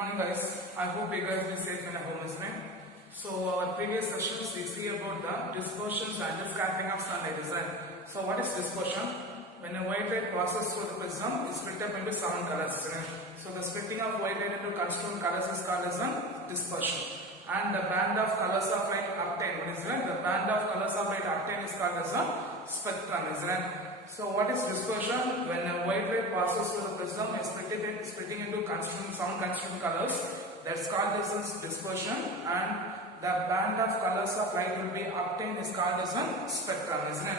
Morning guys, I hope you guys will be safe and at home, isn't it? So our previous sessions we see about the dispersions and the scattering of sunlight, isn't it? So what is dispersion? When a white light passes through the prism is split up into 7 colors, isn't it? So the splitting of white light into constituent colors is called as a dispersion. And the band of colors of light obtained, what is it? The band of colors of light obtained is called as a spectrum, isn't it? So what is dispersion? When a white light passes through the prism is splitting into some constituent colors, that's called as dispersion, and the band of colors of light will be obtained is called as a spectrum, isn't it?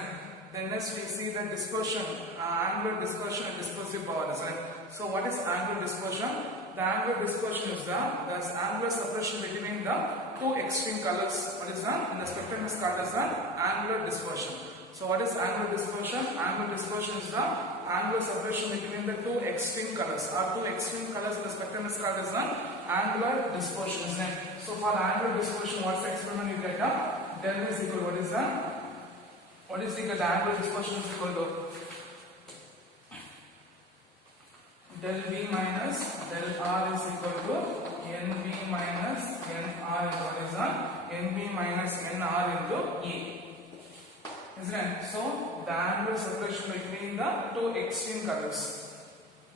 Then next we see the dispersion, angular dispersion and dispersive power, isn't it? So what is angular dispersion? The angular dispersion is the angular separation between the two extreme colors. What is that? In the spectrum is called as angular dispersion. So what is angular dispersion? Angular dispersion is the angular separation between the two extreme colors. Our two extreme colors in the spectrum is called as angular dispersion, isn't it? So for angular dispersion, what's the experiment you get? Del is equal to what is that? What is equal to angular dispersion is equal to del V minus del R is equal to NV minus NR is what is that? NV minus NR into E. Isn't it? So the angular separation between the two extreme colors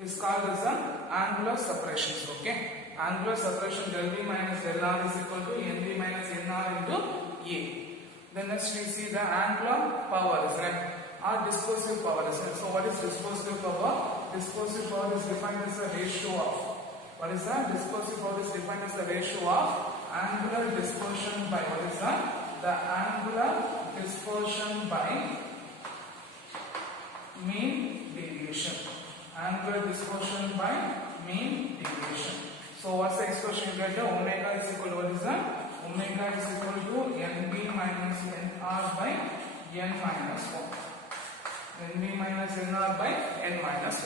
is called as an angular separation. Okay, angular separation del V minus del R is equal to NV minus NR into A. Then next we see the angular power, isn't it? Or dispersive power, isn't it? So what is dispersive power? Dispersive power is defined as the ratio of, what is that? Dispersive power is defined as the ratio of angular dispersion by, what is that? The angular dispersion by mean deviation. Angular dispersion by mean deviation. So what's the expression you get? Omega is equal to what is that? Omega is equal to NB minus NR by N minus 1. NB minus NR by N minus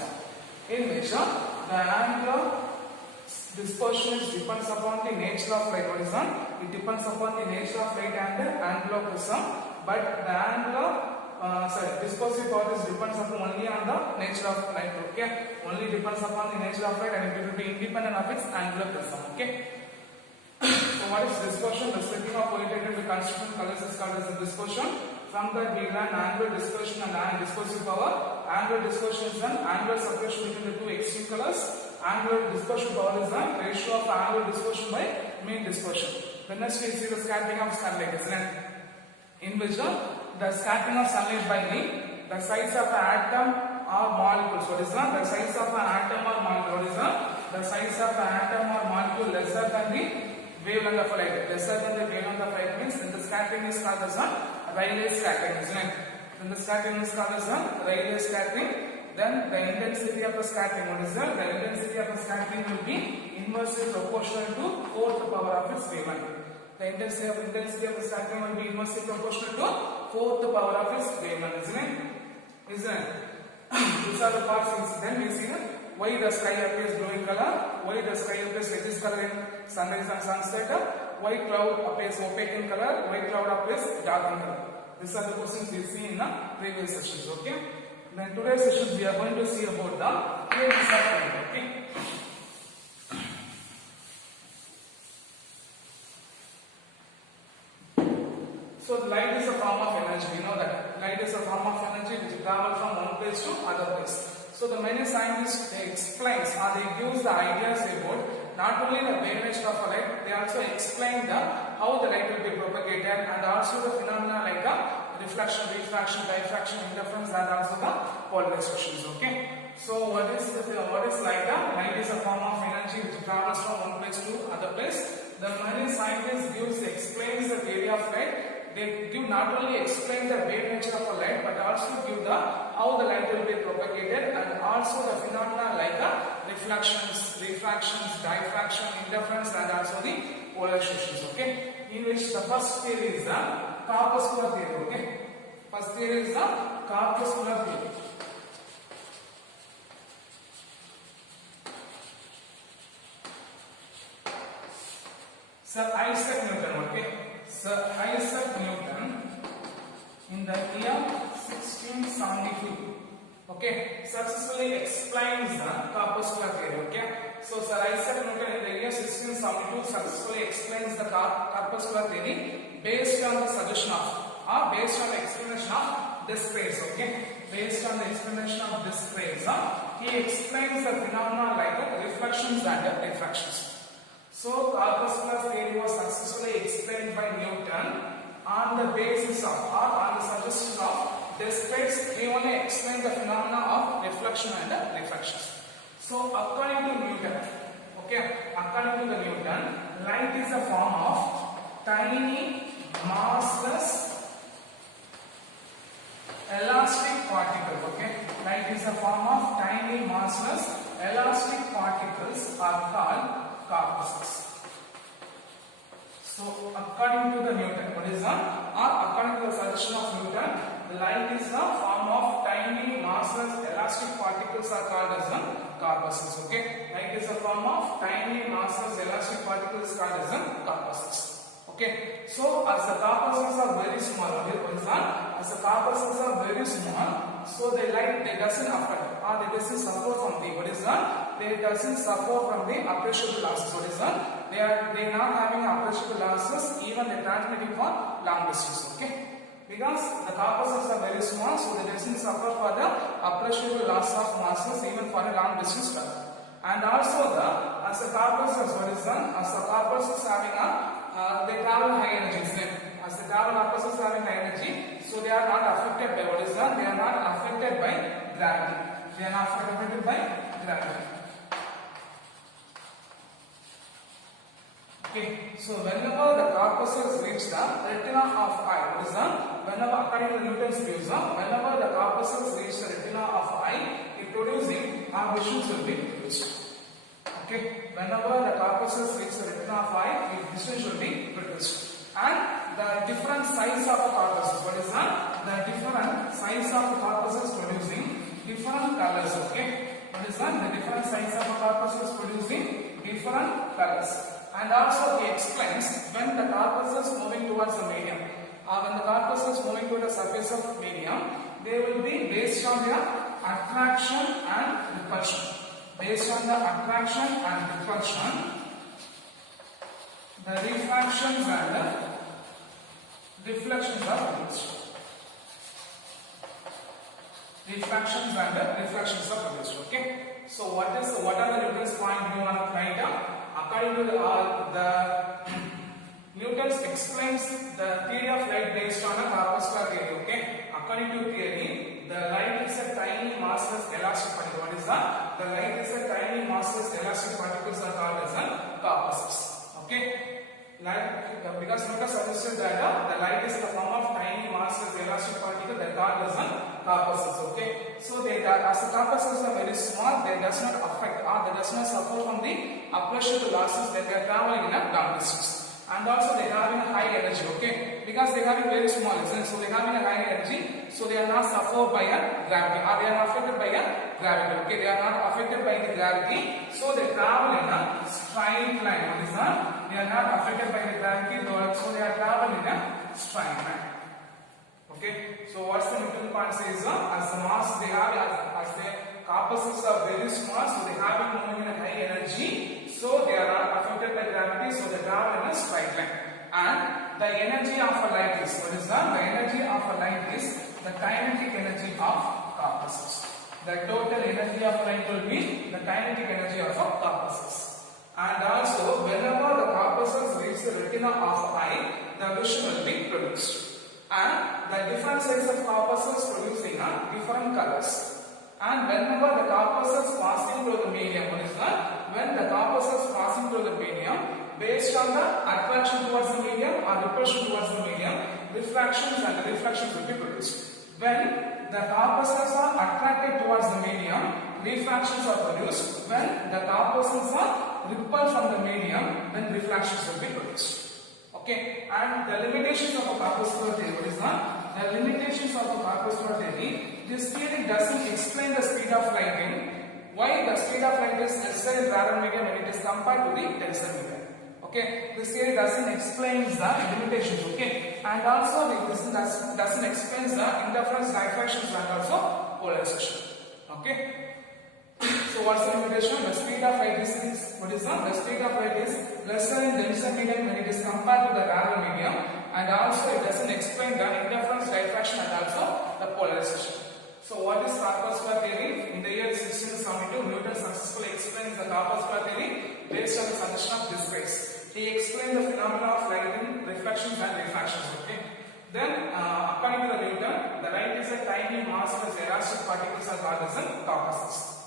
1. In which the angular dispersion depends upon the nature of light. What is that? It depends upon the nature of light and the angular prism. But the angular dispersive power depends upon only on the nature of light. Okay, only depends upon the nature of light and it will be independent of its angular prism. Okay. So what is dispersion? The splitting of white light into constituent colors is called as a dispersion. From that we learn angular dispersion and dispersive power. Angular dispersion is an angular separation between the two extreme colors. Angular dispersion power is the ratio of angular dispersion by mean dispersion. The next we see the scattering of sunlight, isn't it? In which the scattering of sunlight by the size of an atom or molecules. What is that? The size of an atom or molecule. What is that? The size of an atom or molecule lesser than the wavelength of light. Lesser than the wavelength of light means then the scattering is called as Rayleigh scattering, isn't it? Then the scattering is called as Rayleigh scattering. Then the intensity of the scattering, what is that? The intensity of the scattering will be inversely proportional to 4th power of its wavelength. The intensity of the scattering will be inversely proportional to 4th power of its wavelength, isn't it? Isn't it? These are the parts. Then we see why the sky appears blue in color, why the sky appears reddish color in sunrise and sunset, why cloud appears opaque in color, why cloud appears dark in color. These are the questions we see in the previous sessions. Okay. Then today's session we are going to see about the waves of light. Okay. So light is a form of energy. We know that light is a form of energy which travels from one place to other place. So the many scientists explains or they gives the ideas about not only the wavelength of a light, they also explain how the light will be propagated and also the phenomena like reflection, refraction, diffraction, interference, and also the polarizations. Okay. So what is light? Light is a form of energy which travels from one place to other place. The many scientists explains the theory of light. They give not only explain the wavelength of a light, but also give how the light will be propagated and also the phenomena like reflections, refractions, diffraction, interference, and also the polarizations. Okay. In which the first theory is the corpuscular theory. Okay. First theory is the corpuscular theory. Sir Isaac Newton. Okay. Sir Isaac Newton in the year 1672 okay, successfully explains the corpuscular theory. Okay, so Sir Isaac Newton in the year substitute successfully explains the corpuscular theory based on the suggestion of based on the explanation of Desprez. Okay, based on the explanation of Desprez, he explains the phenomena like reflections and refractions. So corpuscular theory was successfully explained by Newton on the basis of or on the suggestion of Desprez. He only explained the phenomena of reflection and refractions. So according to Newton, according to the Newton, light is a form of tiny massless elastic particle. Light is a form of tiny massless elastic particles are called corpuscles. So according to the Newton, what is that? According to the suggestion of Newton, light is a form of tiny massless elastic particles are called as corpuscles. Light is a form of tiny massless elastic particles called as corpuscles. So as the corpuscles are very small, what is that? As the corpuscles are very small, so the light doesn't affect or they doesn't suffer from the, what is that? They doesn't suffer from the appreciable losses. What is that? They are not having appreciable losses even they transmitting for long distance. Because the corpuscles are very small, so they doesn't suffer for the appreciable loss of masses even for a long distance travel. And also as the corpuscles, what is that? As the corpuscles having they travel high energies. As the corpuscles having high energy, so they are not affected by, what is that? They are not affected by gravity. They are not affected by gravity. So whenever the corpuscles reach the retina of eye, what is that? Whenever, according to Newton's views, whenever the corpuscles reach the retina of eye, it producing visions will be produced. Whenever the corpuscles reach the retina of eye, visions will be produced. And the different size of the corpuscles, what is that? The different size of the corpuscles producing different colors. What is that? The different size of the corpuscles producing different colors. And also he explains when the corpuscles moving towards the medium, when the corpuscles moving to the surface of medium, they will be based on their attraction and repulsion. Based on the attraction and repulsion, the refractions and the reflections are produced. Refractions and the reflections are produced. So what are the Newton's point you want to write down? According to the Newton's explains the theory of light based on a corpuscular theory. According to theory, the light is a tiny massless elastic particle. What is that? The light is a tiny massless elastic particles are called as corpuscles. Light, because Newton suggested that the light is the form of tiny massless elastic particle that called as corpuscles. So they as the corpuscles are very small, they does not affect or they does not suffer from the appreciable losses that they are traveling in a long distance. And also they are having a high energy, because they are having very small, so they are having a high energy, so they are not suffered by a gravity or they are affected by a gravity. They are not affected by the gravity, so they travel in a straight line. What is that? They are not affected by the gravity, so they are traveling in a straight line. So what's the Newton point says? As the mass they have, as the corpuscles are very small, so they have been moving in a high energy, so they are not affected by gravity, so they travel in a straight line. And the energy of a light is, what is that? The energy of a light is the kinetic energy of corpuscles. The total energy of light will be the kinetic energy of corpuscles. And also, whenever the corpuscles reach the retina of eye, the vision will be produced. And the different size of corpuscles producing different colors. And whenever the corpuscles passing through the medium, what is that? When the corpuscles passing through the medium, based on the attraction towards the medium or repulsion towards the medium, refractions and reflections will be produced. When the corpuscles are attracted towards the medium, refractions are produced. When the corpuscles are repelled from the medium, then refractions will be produced. And the limitations of a corpuscular theory, what is that? The limitations of a corpuscular theory, this theory doesn't explain the speed of light in why the speed of light is lesser in radial medium when it is compared to the denser medium. This theory doesn't explain the limitations. And also this doesn't explain the interference, diffractions and also polarization. So what's the limitation? The speed of light is what is the speed of light is lesser in denser medium when it is compared to the rarer medium, and also it doesn't explain the interference, diffraction and also the polarization. So what is corpuscular theory? In the year 1672, Newton successfully explains the corpuscular theory based on the suggestion of this phase. He explained the phenomena of light in reflections and refractions. Okay. Then, according to the Newton, the light is a tiny massless elastic particles are called as corpuscles.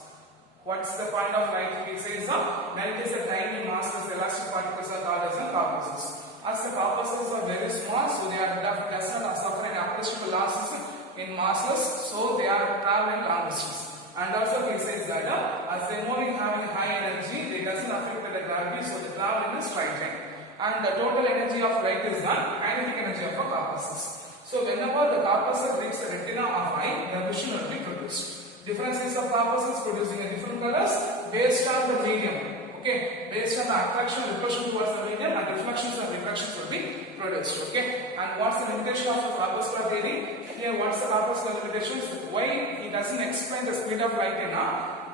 What's the point of light? He says light is a tiny massless elastic particles are called as corpuscles. As the corpuscles are very small, so they are does not suffer any appreciable losses in massless, so they are traveling long distance. And also he says that as they move in having high energy, it doesn't affect the gravity, so they travel in a straight line. And the total energy of light is the kinetic energy of a corpuscles. So whenever the corpuscle reaches the retina of eye, the vision will be produced. Different kinds of corpuscles producing different colors based on the medium. Okay, based on the attraction, repulsion towards the medium, and reflections and refractions will be produced. Okay, and what's the limitation of the corpuscular theory? Here, what's the corpuscular limitations? Why he doesn't explain the speed of light in a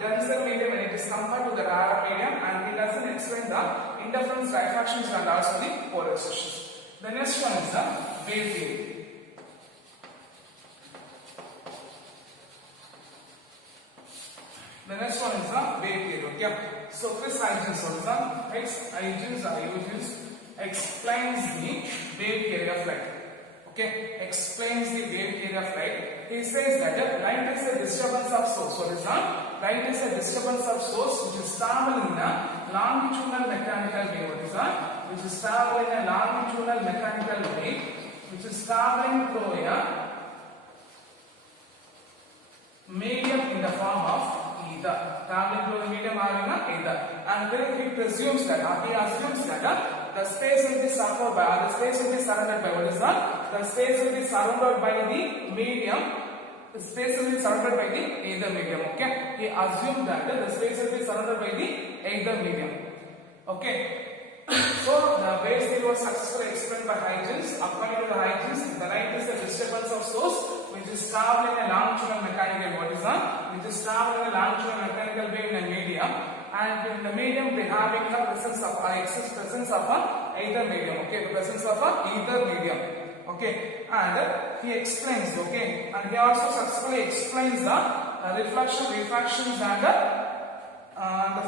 denser medium when it is compared to the rarer medium, and he doesn't explain the interference, diffractions and also the polarizations. The next one is the wave theory. The next one is the wave theory. Okay. So Chris Huygens explains the wave theory of light. Okay, explains the wave theory of light. He says that light is a disturbance of source. What is that? Light is a disturbance of source which is traveling in a longitudinal mechanical wave. What is that? Which is traveling in a longitudinal mechanical wave, which is traveling through a medium in the form of ether. Traveling through the medium having a ether. And then he assumes that the space will be surrounded by, what is that? The space will be surrounded by the medium. The space will be surrounded by the ether medium. Okay. He assumed that the space will be surrounded by the ether medium. Okay. So the wave theory was successfully explained by Huygens. According to the Huygens, the light is a disturbance of source which is traveling a longitudinal mechanical. What is that? Which is traveling a longitudinal mechanical wave in a medium, and in the medium they having the presence of ether medium. Okay, the presence of ether medium. Okay, and he explains. Okay, and he also successfully explains the refractions and the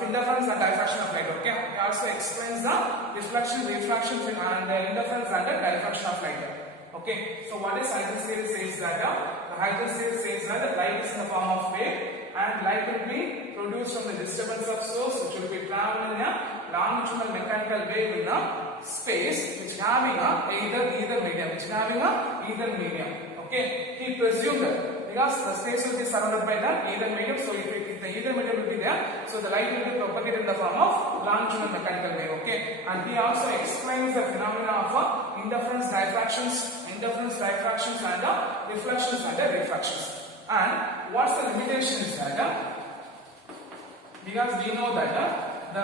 interference and diffraction of light. Okay, he also explains the refractions and the interference and the diffraction of light. Okay, so what is Huygens theory says that the Huygens theory says that light is in the form of wave, and light will be produced from the disturbance of source which will be traveling in a longitudinal mechanical wave in a space which having a either medium. Okay, he presumed that because the space will be surrounded by the ether medium, so if the ether medium will be there, so the light will be propagated in the form of longitudinal mechanical wave. Okay, and he also explains the phenomena of interference, diffractions and reflections and refractions. And what's the limitation is that because we know that the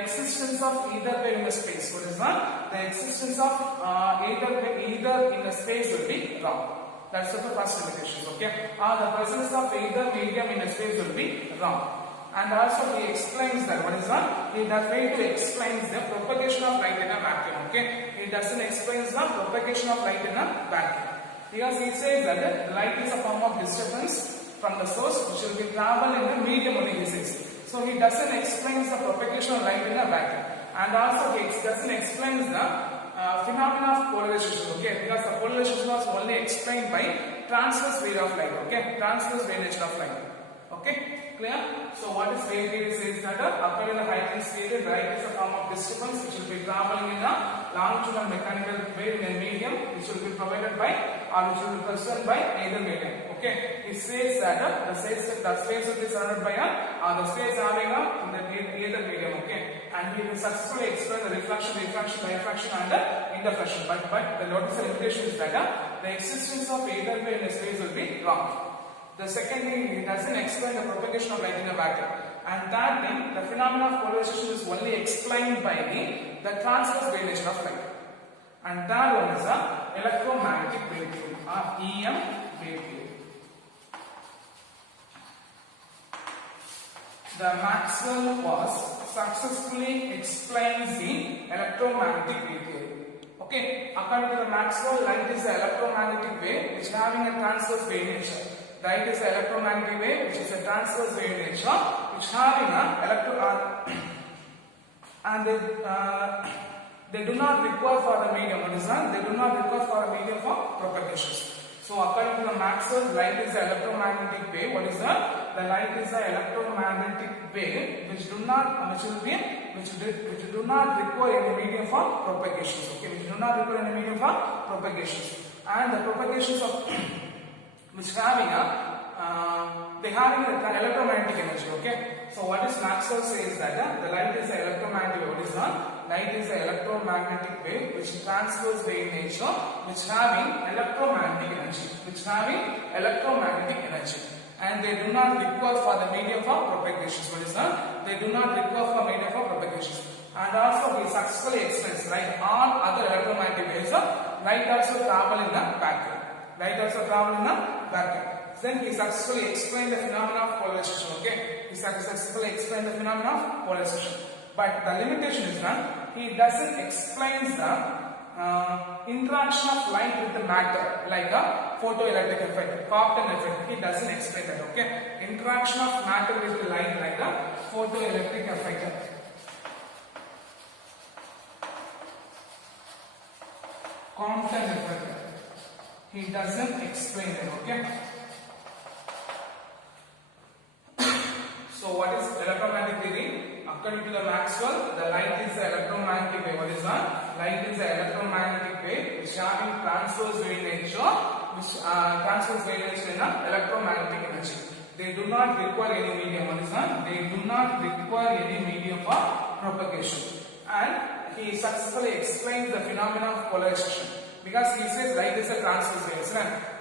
existence of ether wave in the space. What is that? The existence of ether in the space will be wrong. That's the first limitation. Okay, the presence of either medium in a space will be wrong. And also he explains that what is that? He does try to explain the propagation of light in a vacuum. Okay, he doesn't explain the propagation of light in a vacuum because he says that the light is a form of disturbance from the source which will be travel in the medium only. He says. So he doesn't explain the propagation of light in a vacuum, and also he doesn't explain the phenomena of polarization. Okay, because the polarization was only explained by transverse wave of light. Okay, transverse radiation of light. Okay, clear? So what is wave theory says that according to Huygens theory, light is a form of disturbance which will be traveling in a longitudinal mechanical wave in a medium which will be provided by or which will be present by either medium. Okay, it says that the space will be surrounded by the space having in the either medium. Okay, and we will successfully explain the reflection, diffraction and interference. But the notice limitation is that the existence of either wave in a space will be wrong. The second thing, it doesn't explain the propagation of light in a vacuum. And third thing, the phenomenon of polarization is only explained by the transverse radiation of light. And third one is the electromagnetic wave theory or EM wave theory. The Maxwell was successfully explains the electromagnetic wave theory. Okay, according to the Maxwell, light is the electromagnetic wave which is having a transverse wave nature. Light is the electromagnetic wave which is a transverse wave nature, which having a and they do not require for the medium. What is that? They do not require for a medium for propagation. So according to the Maxwell, light is the electromagnetic wave. What is that? The light is the electromagnetic wave which do not require any medium for propagation. Okay, which do not require any medium for propagation. And the propagations of which having they having an electromagnetic energy. Okay, so what is Maxwell says that the light is the electromagnetic wave. What is that? Light is the electromagnetic wave which transverse wave nature, which having electromagnetic energy, and they do not require for the medium for propagation. What is that? They do not require for medium for propagation. And also he successfully explains, like all other electromagnetic waves, light also travel in a vacuum. Then he successfully explained the phenomena of polarization. Okay, he successfully explained the phenomena of polarization. But the limitation is that he doesn't explain the interaction of light with the matter, like a photoelectric effect, Compton effect. He doesn't explain that. Okay, interaction of matter with the light, like a photoelectric effect, Compton effect. He doesn't explain it. Okay. So what is electromagnetic theory? According to the Maxwell, the light is the electromagnetic wave. What is that? Light is the electromagnetic wave which having transverse wave nature, in an electromagnetic energy. They do not require any medium. What is that? They do not require any medium for propagation. And he successfully explains the phenomena of polarization, because he says light is a transverse wave.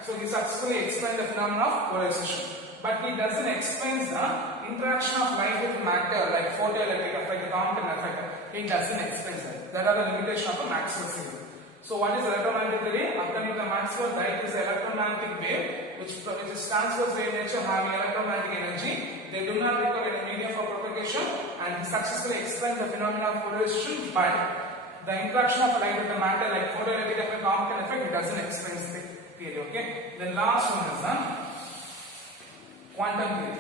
So he successfully explains the phenomena of polarization. But he doesn't explain the interaction of light with matter, like photoelectric effect, Compton effect. He doesn't explain that. That are the limitations of a Maxwell theory. So what is electromagnetic theory? According to the Maxwell, light is an electromagnetic wave which is transverse wave nature, having electromagnetic energy. They do not require any medium for propagation, and he successfully explains the phenomena of polarization. But the interaction of light with the matter, like photoelectric effect, Compton effect, he doesn't explain the theory. Okay. The last one is quantum theory.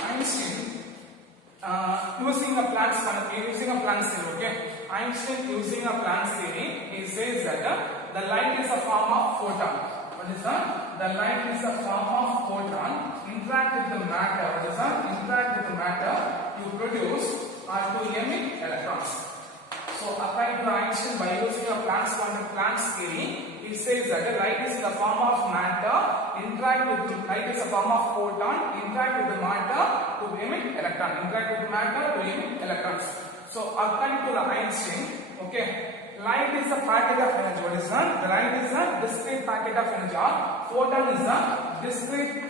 Einstein using a Planck's theory. Okay, Einstein using a Planck's theory, he says that the light is a form of photon. What is that? The light is a form of photon interact with the matter. What is that? Interact with the matter to produce or to emit electrons. So according to Einstein, by using a Planck's theory, he says that the light is in the form of matter, light is a form of photon, interact with the matter to emit electrons. So according to the Einstein, okay, light is a packet of energy. What is that? The light is a discrete packet of energy. Photon is a discrete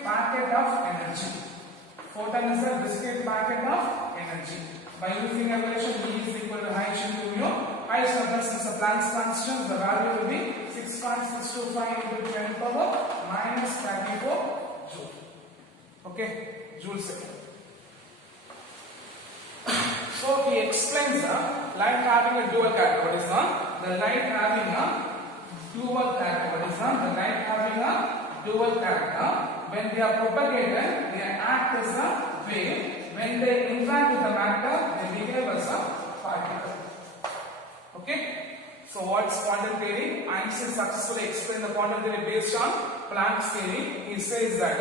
packet of energy. By using a relation E is equal to H into mu, H represents the Planck's constant. The value will be 6.625 into 10 power minus 34 joule. Okay, joule second. So he explains the light having a dual character. What is that? The light having a dual character. What is that? The light having a dual character. When they are propagated, they act as a wave. When they interact with the matter, they behave as a particle. Okay? So what's quantum theory? Einstein successfully explained the quantum theory based on Planck's theory. He says that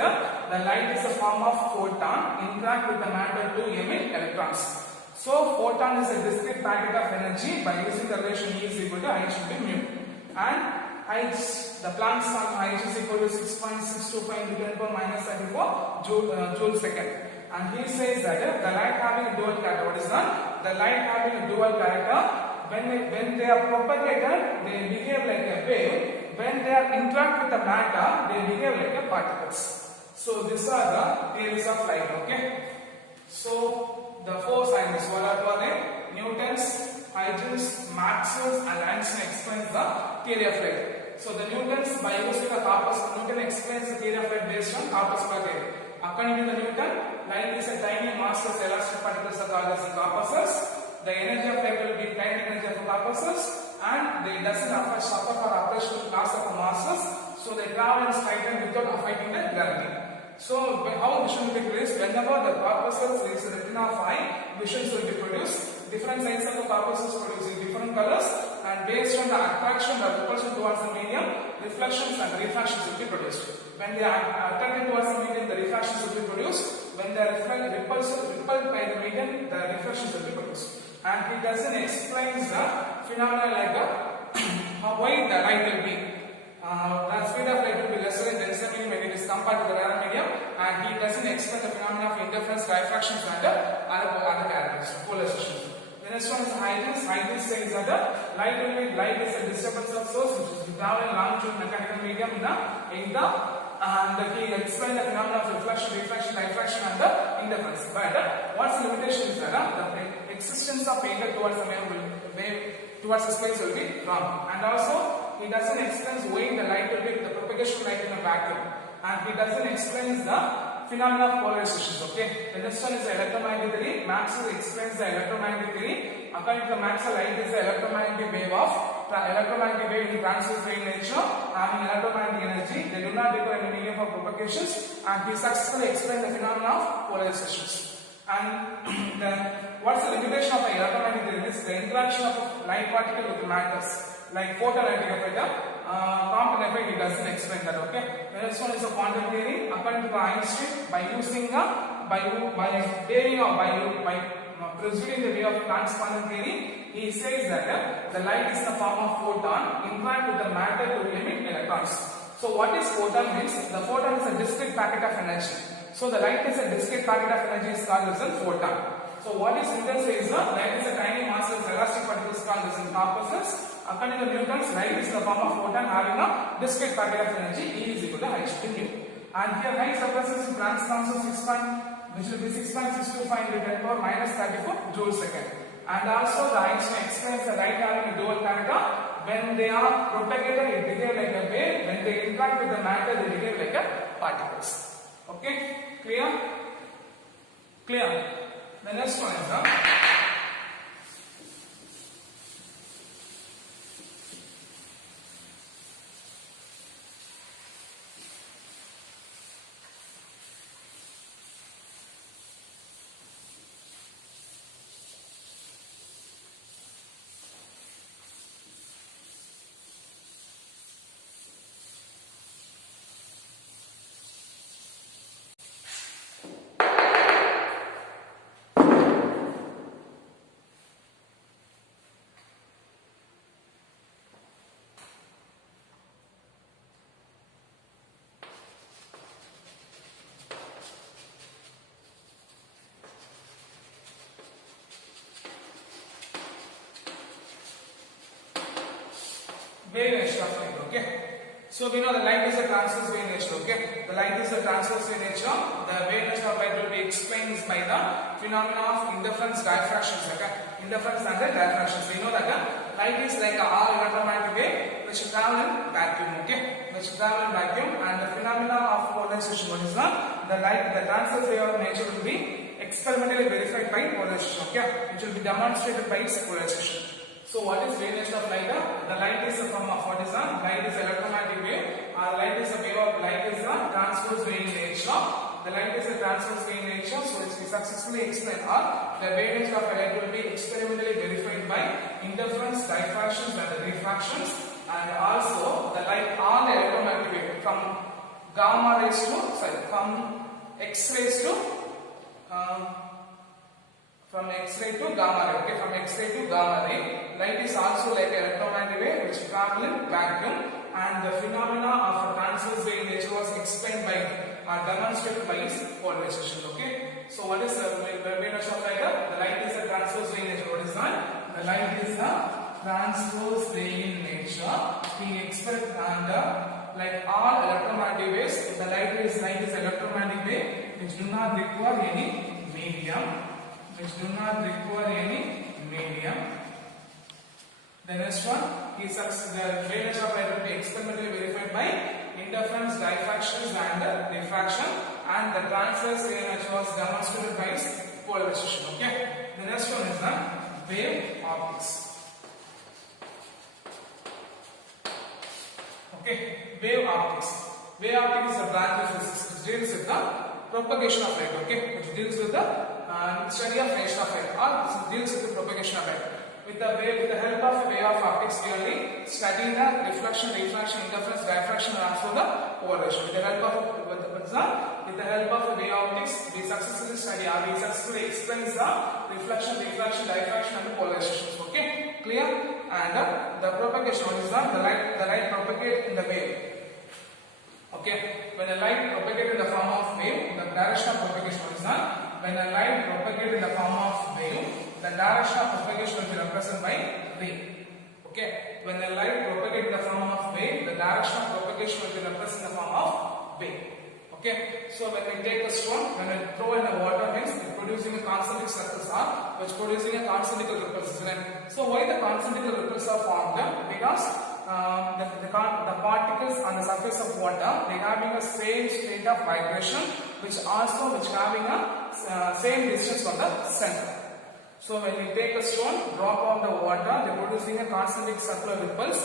the light is a form of photon, interact with the matter to emit electrons. So photon is a discrete packet of energy. By using the relation E is equal to H into mu. And the Planck's constant H is equal to 6.625 into 10 power minus 34 joule second. And he says that the light having a dual character. What is that? The light having a dual character. When they are propagated, they behave like a wave. When they are interact with the matter, they behave like a particles. So these are the theories of light. Okay. So the four scientists, what are they? Newton's, Huygens, Maxwell, and Einstein explains the theory of light. So the Newton's by using the corpuscle, Newton explains the theory of light based on corpuscular theory. According to the Newton, light is a tiny massless elastic particles are called as the corpuscles. The energy of light will be tiny energy of corpuscles, and it doesn't suffer for operational loss of a masses, so they travel in straight line without affecting the gravity. So how vision will be produced? Whenever the corpuscles is a retina of eye, visions will be produced. Different sizes of the corpuscles producing different colors, and based on the attraction or repulsion towards the medium, reflections and refractions will be produced. When they are attracted towards the medium, the refractions will be produced. When they are repelled by the medium, the reflections will be produced. And he doesn't explain the phenomena like why the light will be. The speed of light will be lesser in denser medium when it is compared to the rarer medium, and he doesn't explain the phenomena of interference, diffractions, and other characteristics, polarizations. The next one is Huygens. Huygens says that light is a disturbance of source which is traveling along through mechanical medium and he explained the phenomena of reflection, refraction, diffraction, and the interference. But what's the limitation is that the existence of angle towards the wave towards the space will be wrong, and also he doesn't explain why the light will be the propagation of light in a vacuum, and he doesn't explain the phenomena of polarizations. Okay, the next one is the electromagnetic theory. Maxwell explains the electromagnetic theory. According to Maxwell, light is the electromagnetic wave in transverse in nature, having electromagnetic energy. They do not require any medium for propagations, and he successfully explained the phenomena of polarizations. And what's the limitation of the electromagnetic theory? Is the interaction of light particle with matters, like photoelectric effect. Compton effect, he doesn't explain that. Okay. The next one is a quantum theory. According to Einstein, by presuming the way of Planck's quantum theory, he says that the light is the form of photon interact with the matter to emit electrons. So what is photon means? The photon is a discrete packet of energy. So the light is a discrete packet of energy is called as a photon. So what is Newton says? Light is a tiny massless elastic particles called as corpuscles. According to Newton's, light is the form of photon having a discrete packet of energy. E is equal to h to nu. And here h represents Planck's constant which will be 6.625 into 10 power minus 34 joule second. And also the Einstein explains the light having a dual character. When they are propagated, it behaves like a wave. When they interact with the matter, they behave like a particles. Okay, clear? Clear. The next one is the wave nature of light. Okay, so we know the light is a transverse wave nature. Okay, the light is a transverse wave nature. The wave nature of light will be explained by the phenomena of interference, diffractions. Okay, interference and the diffractions. We know that light is like a all electromagnetic wave which travel in vacuum. Okay, which travel in vacuum, and the phenomena of polarization. What is the light? The transverse wave of nature will be experimentally verified by polarization. Okay, which will be demonstrated by its polarization. So what is wave nature of light? The light is a form of what is a light is electromagnetic wave. Light is a wave of light is a transverse wave in nature. The light is a transverse wave in nature. So it's successfully explained. The wave nature of light will be experimentally verified by interference, diffractions, and the refractions, and also the light on the electromagnetic wave from gamma rays to from X-rays to from X-ray to gamma ray. Okay, from X-ray to gamma ray. Light is also like an electromagnetic wave which travel in vacuum, and the phenomena of a transverse wave nature was explained by demonstrated by its polarization. Okay, so what is the wave nature of light? The light is a transverse wave nature. What is that? The light is a transverse wave in nature. Being expressed under like all electromagnetic waves. The light is electromagnetic wave which do not require any medium. The next one, the wave nature of light will be experimentally verified by interference, diffractions and diffraction, and the transverse wave nature was demonstrated by polarization. Okay. The next one is the wave optics. Okay, wave optics. Wave optics is a branch of physics which deals with the propagation of light. Okay, which deals with the study of radiation of light, or deals with the propagation of light. With the help of a wave of optics, we only study the reflection, refraction, interference, diffraction, and also the polarization. With the help of a wave optics, we successfully study or we successfully explain the reflection, refraction, diffraction, and the polarization. Okay, clear? And the propagation, what is that? The light propagate in the wave. Okay, when a light propagate in the form of wave, the direction of propagation, what is that? When a light propagate in the form of wave, the direction of propagation will be represented by wave. Okay, when a light propagate in the form of wave, the direction of propagation will be represented in the form of wave. Okay, so when we take a stone, when we throw in the water, means it's producing a concentric circles are, which producing a concentric ripples. So why the concentric ripples are formed? Because the particles on the surface of water, they having a same state of vibration, which having a same distance from the center. So when we take a stone, drop on the water, they are producing a concentric circular ripples.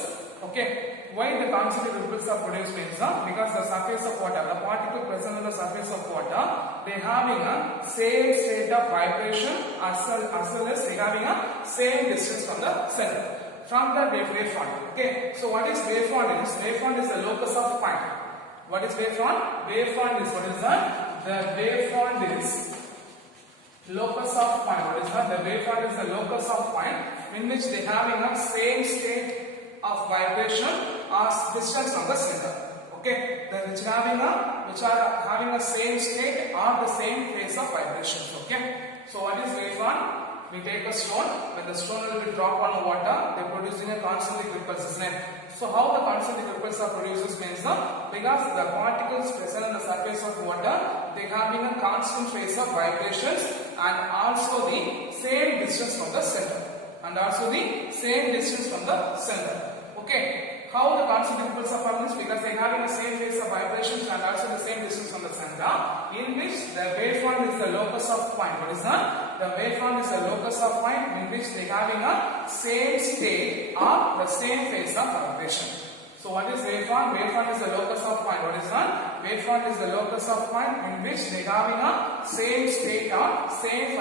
Okay, why the concentric ripples are produced means because the surface of water, the particle present on the surface of water, they having a same state of vibration as well as they having a same distance from the center. From the wavefront. Okay, so what is wavefront is? Wavefront is the locus of point. What is wavefront? Wavefront is what is that? The wavefront is locus of point. What is that? The wavefront is the locus of point in which they having a same state of vibration as distance from the center. Okay, which are having a same state or the same phase of vibrations. Okay, so what is wavefront? We take a stone, when the stone will be dropped on water, they are producing a concentric ripples, isn't it? So how the concentric ripples are produced means because the particles present on the surface of water, they are having a constant phase of vibrations and also the same distance from the center. Okay, how the concentric ripples are formed? Because they are having the same phase of vibrations and also the same distance from the center, in which the wavefront is the locus of point. What is that? The wavefront is the locus of point in which they are having a same state or the same phase of vibration. So what is wavefront? Wavefront is the locus of point. What is that? Wavefront is the locus of point in which they are having a same state or same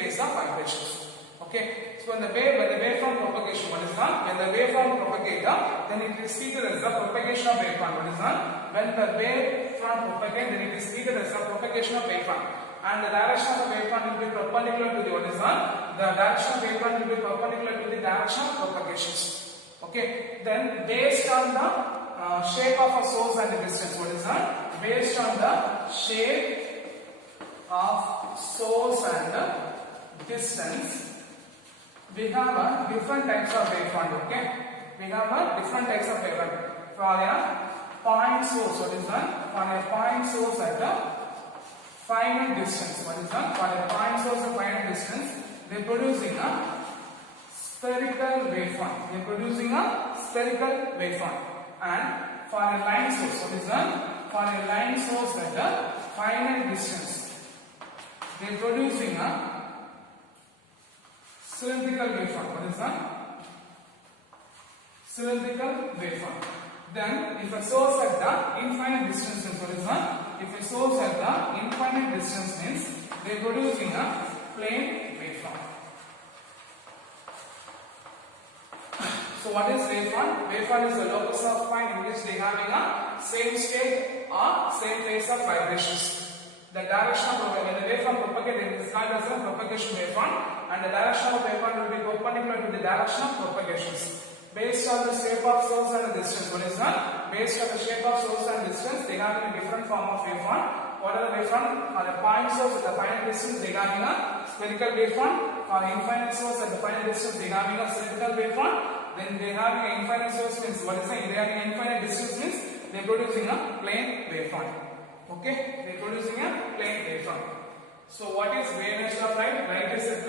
phase of vibrations. Okay, so when the wavefront propagation, what is that? When the wavefront propagate, then it is treated as the propagation of wavefront. What is that? When the wavefront propagate, then it is treated as the propagation of wavefront. And the direction of the wavefront will be perpendicular to the what is that? The direction of wavefront will be perpendicular to the direction of propagations. Okay, then based on the shape of a source and the distance, what is that? Based on the shape of source and the distance, we have different types of wavefront. Okay, we have different types of wavefront. For a point source, what is that? For a point source at a finite distance, what is that? For a point source of finite distance, they are producing a spherical wavefront. They are producing a spherical wavefront. And for a line source, what is that? For a line source at a finite distance, they are producing a cylindrical wavefront. What is that? Cylindrical wavefront. Then, if a source at the infinite distance, what is that? If a source at the infinite distance means they are producing a plane wavefront. So what is wavefront? Wavefront is the locus of point in which they are having a same state or same phase of vibrations. The direction of when the wavefront propagates, it is called as a propagation wavefront, and the direction of wavefront will be perpendicular to the direction of propagations. Based on the shape of source and the distance, what is that? Based on the shape of source and distance, they are having a different form of wavefront. What are the wavefront? For a point source at the finite distance, they are having a spherical wavefront. For an infinite source at the finite distance, they are having a cylindrical wavefront. Then they are having an infinite source means what is saying? They are having an infinite distance means they are producing a plane wavefront. Okay, they are producing a plane wavefront. So what is wave nature of light? Light is a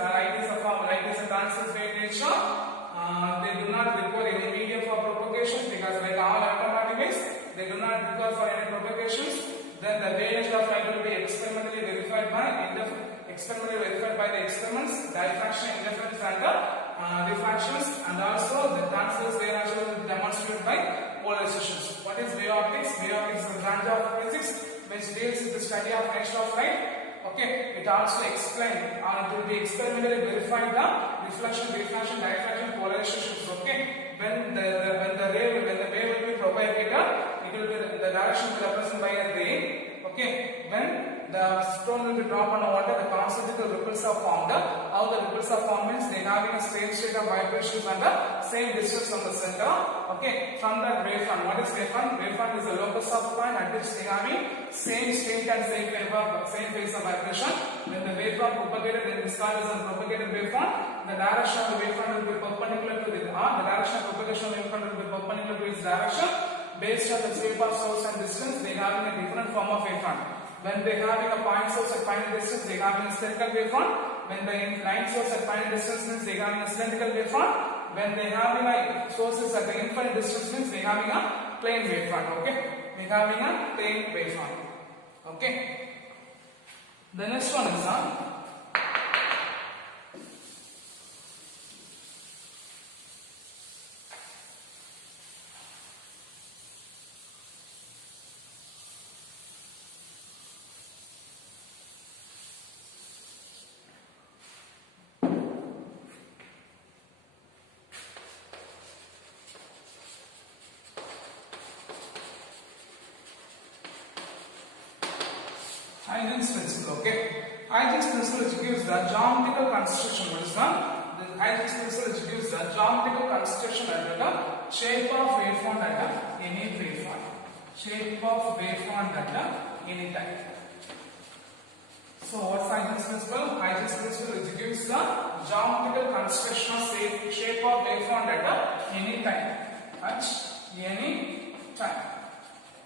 transverse wave nature. They observe for any propagations, then the wavelength of light will be experimentally verified by the experiments, diffraction, interference, and refractions, and also the transverse wave action will be demonstrated by polarizations. What is wave optics? Wave optics is a branch of physics which deals with the study of nature of light. Okay, it also explains or it will be experimentally verified the reflection, diffraction, diffraction, polarizations. Okay, when the wave will be propagated, it will be the direction will be represented by a ray. Okay, when the stone will be dropped on water, the concentric ripples are formed. How the ripples are formed means they having a same state of vibrations and the same distance from the center. Okay, from that wavefront. What is wavefront? Wavefront is a locus of point at which they having same state and same phase of vibration. When the wavefront propagated, then this called as a propagated wavefront. The direction of the wavefront will be perpendicular to the direction of propagation of the wavefront will be perpendicular to its direction. Based on the shape of source and distance, they having a different form of wavefront. When they having a point source at finite distance, they having a spherical wavefront. When the line source at finite distance means they having a cylindrical wavefront. When they having a sources at the infinite distance means they having a plane wavefront. Okay, they having a plane wavefront. Okay. The next one is Huygens principle. Okay, Huygens principle which gives the geometrical construction. What is the Huygens principle which gives the geometrical construction and the shape of wavefront at any wavefront. Shape of wavefront at any time. So what's Huygens principle? Huygens principle which gives the geometrical construction of shape of wavefront at any time. At any time.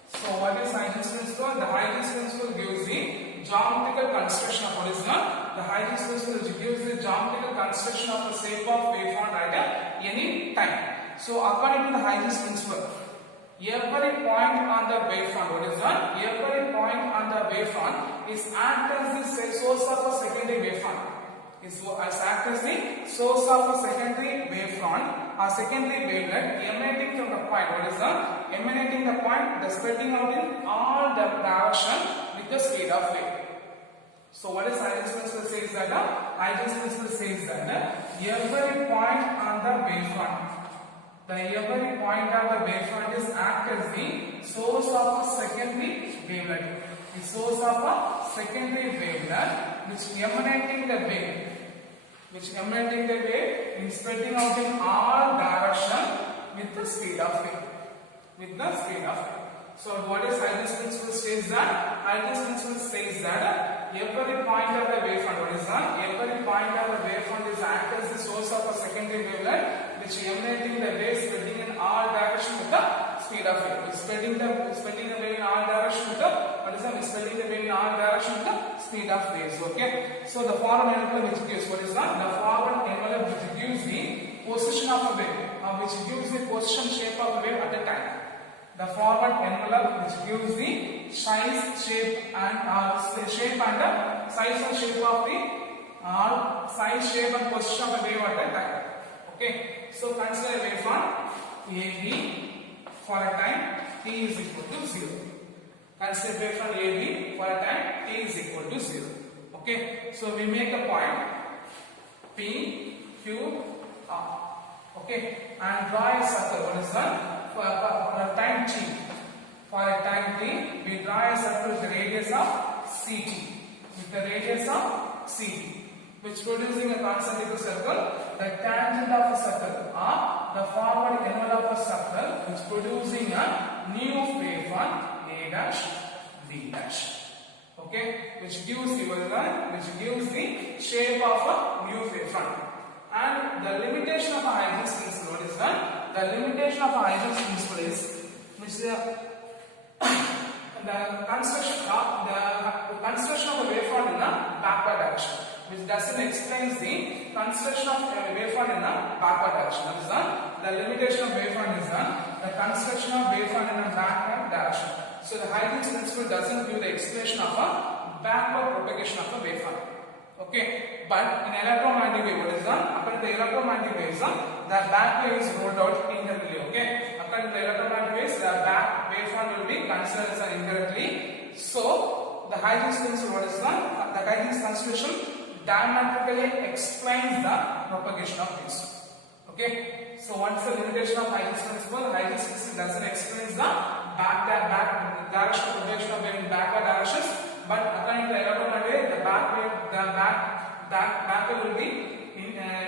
So what is Huygens principle? The Huygens principle gives the geometrical construction of what is the Huygens principle which gives the geometrical construction of the shape of wavefront at any time. So according to the Huygens principle, every point on the wavefront, what is that? Every point on the wavefront is act as the source of a secondary wavefront. Act as the source of a secondary wavefront or secondary wavelet emanating from the point. What is that? Emanating the point, the spreading out in all the direction with the speed of wave. So what is Huygens principle says that? Huygens principle says that every point on the wavefront, every point on the wavefront is act as the source of a secondary wavelet. The source of a secondary wavelet which emanating the wave in spreading out in all direction with the speed of wave. So what is Huygens principle says that? Huygens principle says that every point of the wavefront, what is that? Every point of the wavefront is act as the source of a secondary wavelet which emanating the wave spreading in all direction with the speed of wave. Spreading the wave in all direction with the spreading the wave in all direction with the speed of waves. Okay. So the forward envelope which gives what is that? The forward envelope which gives the position of a wave, which gives the position shape of a wave at a time. The forward envelope which gives the size, shape and shape and size and shape of the size, shape and position of a wave at a time. Okay. So consider a wavefront AB for a time t is equal to 0. Consider wavefront AB for a time t is equal to 0. Okay. So we make a point P, Q, R. Okay. And draw a circle. What is that? For a time t. For a time t, we draw a circle with the radius of CT. Which producing a concentric circle, the tangent of a circle or the forward envelope of a circle which producing a new wavefront A dash B dash. Okay, which gives the shape of a new wavefront. And the limitation of a Huygens principle, what is that? The limitation of a Huygens principle is which the construction of a wavefront in a backward direction, which doesn't explain the construction of a wavefront in a backward direction. The limitation of wavefront is the construction of wavefront in a backward direction. So the Huygens principle doesn't give the explanation of a backward propagation of a waveform. Okay, but in electromagnetic wave, what is done? According to the electromagnetic waves, the back wave is rolled out indirectly. Okay, according to the electromagnetic waves, the back waveform will be considered as indirectly. So the Huygens principle, what is done? The Huygens constitution diametrically explains the propagation of waves. Okay, so what's the limitation of Huygens principle? Huygens principle doesn't explain the back direction of propagation of wave in backward directions, but according to the electromagnetic wave, the back wave will be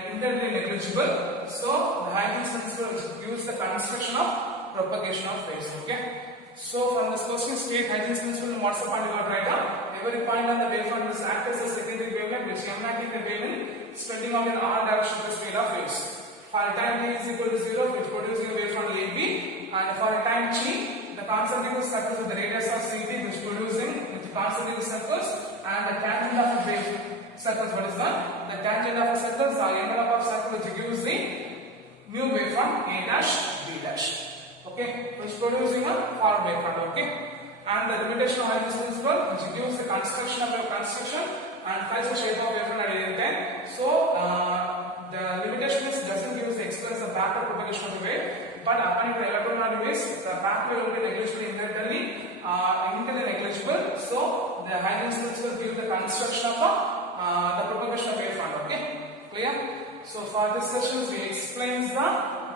internally negligible. So the Huygens principle gives the construction of propagation of waves. Okay, so from this question state Huygens principle, what's the point you got right now? Every point on the waveform will act as a secondary wavelet which emanating the wave spreading out in all directions the speed of waves. For a time t is equal to 0, which produces a waveform AB, and for a time t, the concentric circles with the radius of CT, which producing with the concentric circles, and the tangent of a wave circles. What is that? The tangent of a circles or envelope of circle, which gives the new waveform A dash B dash. Okay, which producing a forward waveform. Okay, and the limitation of Huygens principle, which gives the construction of a construction and finds the shape of waveform at any time. So the limitation is doesn't give us explains the backward propagation of the wave, but according to the electromagnetic waves, the back wave will be negligible internally negligible. So the Huygens principle gives the construction of the propagation of waveform. Okay, clear? So for this session, we explains the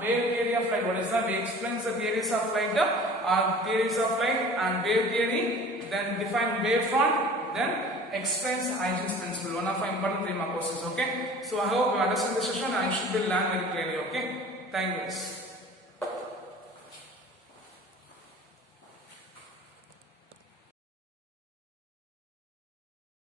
wave theory of light. What is that? We explains the theories of light, theories of light and wave theory. Then define wavefront. Then explains Huygens principle, one of our important 3 mark courses. Okay, so I hope you understand the session and you should be learn very clearly. Okay, thank you guys.